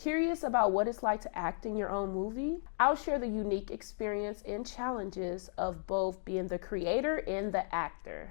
Curious about what it's like to act in your own movie? I'll share the unique experience and challenges of both being the creator and the actor.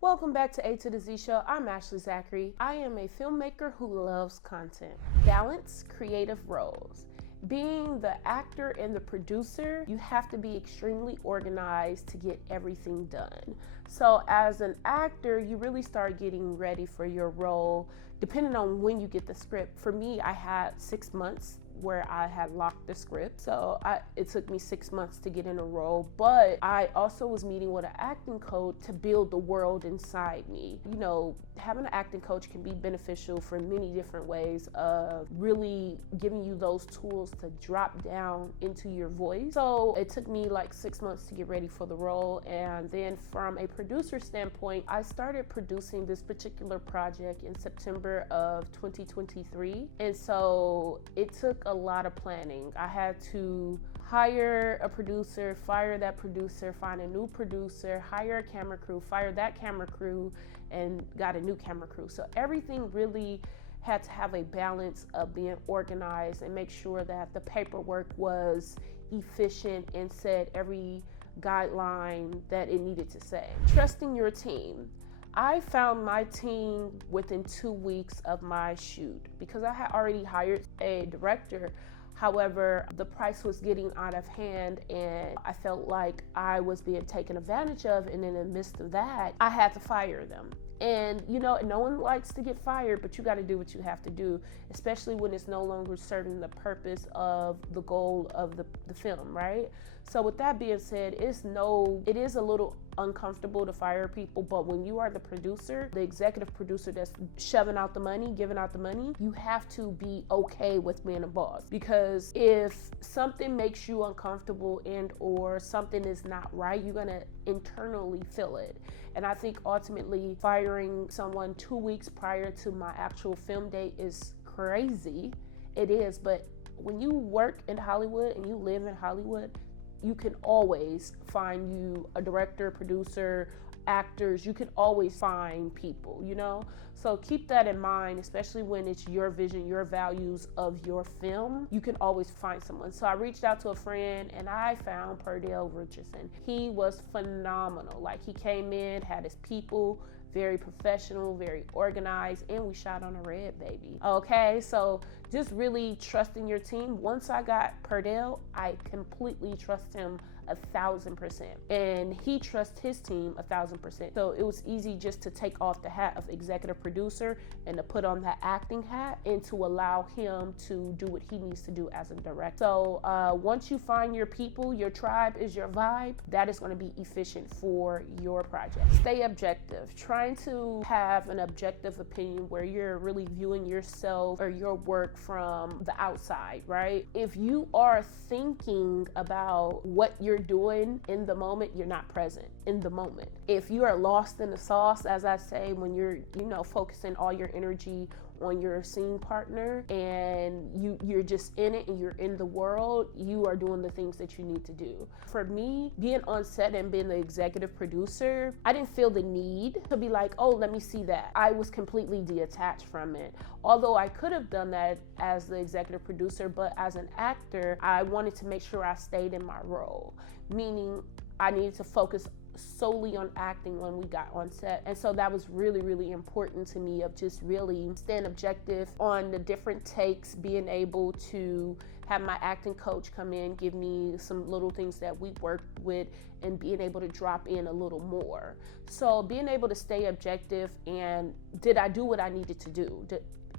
Welcome back to A to the Z Show. I'm Ashley Zachary. I am a filmmaker who loves content. Balance creative roles. Being the actor and the producer, you have to be extremely organized to get everything done. So as an actor, you really start getting ready for your role depending on when you get the script. For me, I had 6 months where I had locked the script. So it took me 6 months to get in a role, but I also was meeting with an acting coach to build the world inside me. You know, having an acting coach can be beneficial for many different ways of really giving you those tools to drop down into your voice. So it took me like 6 months to get ready for the role. And then from a producer standpoint, I started producing this particular project in September of 2023. And so it took a lot of planning. I had to hire a producer, fire that producer, find a new producer, hire a camera crew, fire that camera crew, and got a new camera crew. So everything really had to have a balance of being organized and make sure that the paperwork was efficient and said every guideline that it needed to say. Trusting your team. I found my team within 2 weeks of my shoot because I had already hired a director. However, the price was getting out of hand and I felt like I was being taken advantage of, and in the midst of that, I had to fire them. And you know, no one likes to get fired, but you got to do what you have to do, especially when it's no longer serving the purpose of the goal of the film, right? So with that being said, it is a little uncomfortable to fire people, but when you are the producer, the executive producer that's shoving out the money, giving out the money, you have to be okay with being a boss. Because if something makes you uncomfortable and or something is not right, you're gonna internally feel it. And I think ultimately firing someone 2 weeks prior to my actual film date is crazy. It is, but when you work in Hollywood and you live in Hollywood, you can always find you a director, producer, actors. You can always find people, you know? So keep that in mind, especially when it's your vision, your values of your film. You can always find someone. So I reached out to a friend and I found Perdell Richardson. He was phenomenal. Like, he came in, had his people, very professional, very organized, and we shot on a red, baby. Okay, so just really trusting your team. Once I got Perdell, I completely trust him 1,000%, and he trusts his team 1,000%. So it was easy just to take off the hat of executive producer and to put on that acting hat and to allow him to do what he needs to do as a director. So once you find your people, your tribe is your vibe, that is going to be efficient for your project. Stay objective. Trying to have an objective opinion where you're really viewing yourself or your work from the outside, right? If you are thinking about what you're doing in the moment, you're not present in the moment. If you are lost in the sauce, as I say, when you're, you know, focusing all your energy on your scene partner and you're just in it and you're in the world, you are doing the things that you need to do. For me, being on set and being the executive producer, I didn't feel the need to be like, oh, let me see that. I was completely detached from it. Although I could have done that as the executive producer, but as an actor, I wanted to make sure I stayed in my role, meaning I needed to focus solely on acting when we got on set. And so that was really, really important to me, of just really staying objective on the different takes, being able to have my acting coach come in, give me some little things that we worked with, and being able to drop in a little more. So being able to stay objective, and did I do what I needed to do?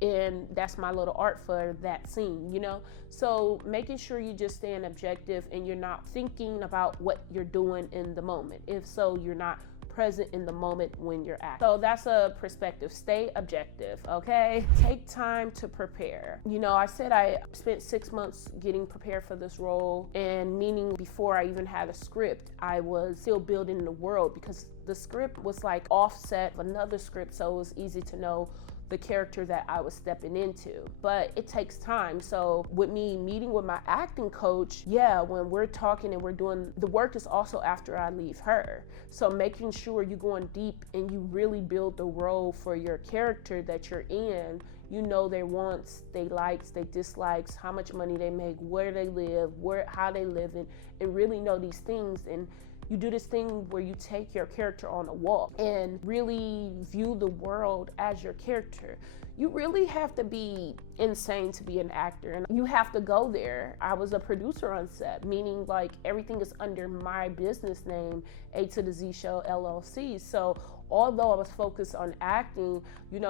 And that's my little art for that scene, you know? So making sure you just staying objective and you're not thinking about what you're doing in the moment. If so, you're not present in the moment when you're acting. So that's a perspective. Stay objective, okay? Take time to prepare. You know, I said I spent 6 months getting prepared for this role, and meaning before I even had a script, I was still building the world, because the script was like offset of another script, so it was easy to know the character that I was stepping into. But it takes time. So with me meeting with my acting coach, when we're talking and we're doing the work is also after I leave her. So making sure you're going deep and you really build the role for your character that you're in. You know their wants, they likes, they dislikes, how much money they make, where they live, how they live in, and really know these things. And you do this thing where you take your character on a walk and really view the world as your character. You really have to be insane to be an actor, and you have to go there. I was a producer on set, meaning like everything is under my business name, A to the Z Show LLC. So although I was focused on acting,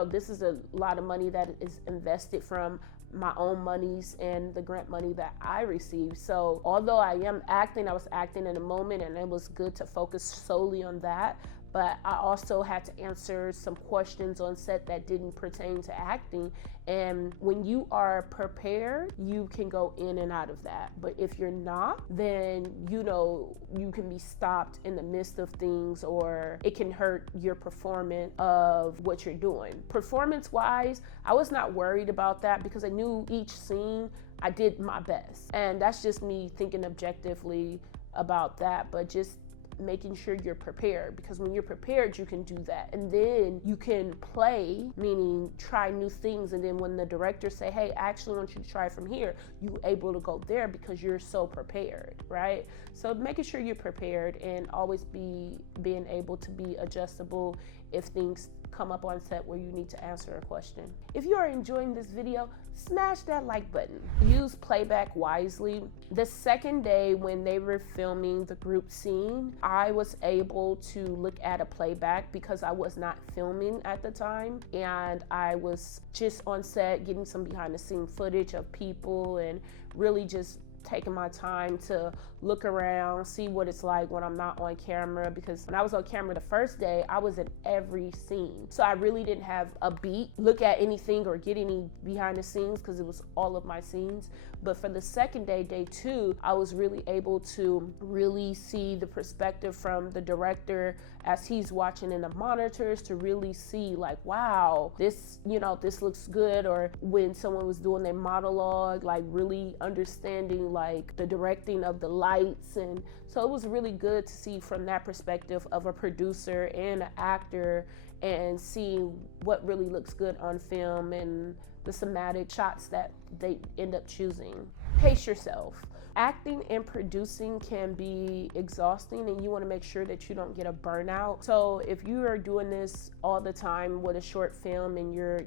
this is a lot of money that is invested from my own monies and the grant money that I received. So although I am acting, I was acting in a moment, and it was good to focus solely on that. But I also had to answer some questions on set that didn't pertain to acting. And when you are prepared, you can go in and out of that. But if you're not, then you can be stopped in the midst of things, or it can hurt your performance of what you're doing. Performance-wise, I was not worried about that because I knew each scene I did my best. And that's just me thinking objectively about that, but just making sure you're prepared, because when you're prepared, you can do that. And then you can play, meaning try new things. And then when the director say, hey, I actually want you to try from here, you're able to go there because you're so prepared, right? So making sure you're prepared and always being able to be adjustable if things come up on set where you need to answer a question. If you are enjoying this video, smash that like button. Use playback wisely. The second day when they were filming the group scene, I was able to look at a playback because I was not filming at the time, and I was just on set getting some behind the scene footage of people and really just taking my time to look around, see what it's like when I'm not on camera, because when I was on camera the first day, I was in every scene. So I really didn't have a beat, look at anything or get any behind the scenes because it was all of my scenes. But for the second day, day 2, I was really able to really see the perspective from the director as he's watching in the monitors to really see like, wow, this looks good. Or when someone was doing their monologue, like really understanding like the directing of the lights. And so it was really good to see from that perspective of a producer and an actor, and seeing what really looks good on film and the cinematic shots that they end up choosing. Pace yourself. Acting and producing can be exhausting, and you want to make sure that you don't get a burnout. So if you are doing this all the time with a short film and you're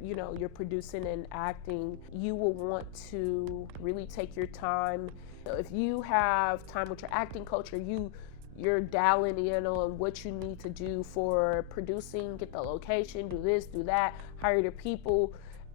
producing and acting, you will want to really take your time. If you have time with your acting coach, or you're dialing in on what you need to do for producing, get the location, do this, do that, hire the people,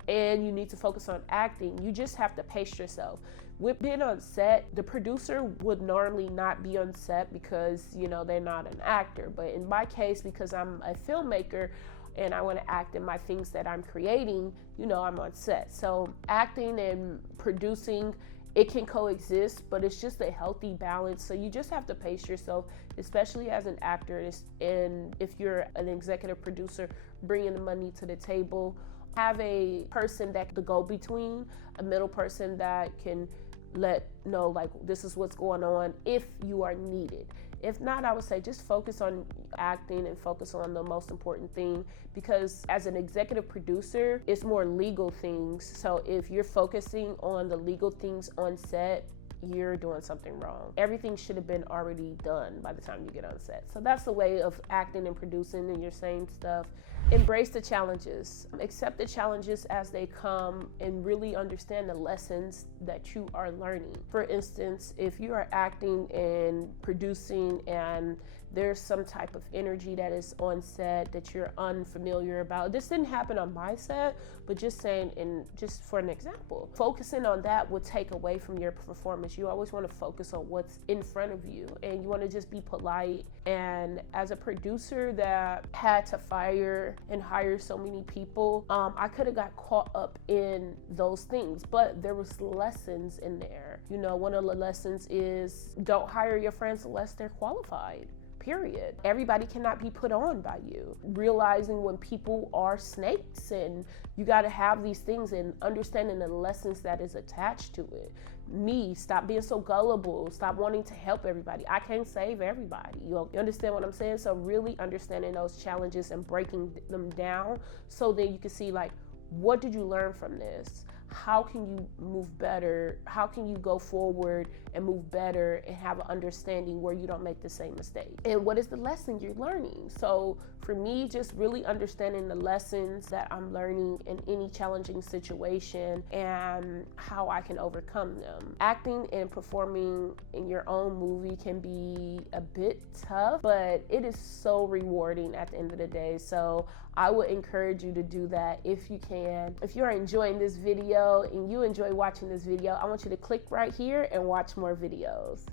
and you need to focus on acting, you just have to pace yourself. With being on set, the producer would normally not be on set because, they're not an actor. But in my case, because I'm a filmmaker and I want to act in my things that I'm creating, I'm on set. So acting and producing, it can coexist, but it's just a healthy balance. So you just have to pace yourself, especially as an actor. And if you're an executive producer, bringing the money to the table, have a person that the go-between, a middle person that can let know like this is what's going on if you are needed. If not, I would say just focus on acting and focus on the most important thing, because as an executive producer, it's more legal things. So if you're focusing on the legal things on set, you're doing something wrong. Everything should have been already done by the time you get on set. So that's the way of acting and producing, and you're saying stuff. Embrace the challenges. Accept the challenges as they come and really understand the lessons that you are learning. For instance, if you are acting and producing and there's some type of energy that is on set that you're unfamiliar about. This didn't happen on my set, but just saying, and just for an example, focusing on that would take away from your performance. You always want to focus on what's in front of you, and you want to just be polite. And as a producer that had to fire and hire so many people, I could have got caught up in those things, but there was lessons in there. One of the lessons is don't hire your friends unless they're qualified. period. Everybody cannot be put on by you. Realizing when people are snakes, and you got to have these things, and understanding the lessons that is attached to it. Stop being so gullible, stop wanting to help everybody. I can't save everybody. You understand what I'm saying? So really understanding those challenges and breaking them down, so then you can see, like, what did you learn from this? How can you move better? How can you go forward and move better and have an understanding where you don't make the same mistake? And what is the lesson you're learning? So for me, just really understanding the lessons that I'm learning in any challenging situation and how I can overcome them. Acting and performing in your own movie can be a bit tough, but it is so rewarding at the end of the day. So I would encourage you to do that if you can. If you're enjoying this video and you enjoy watching this video, I want you to click right here and watch more videos.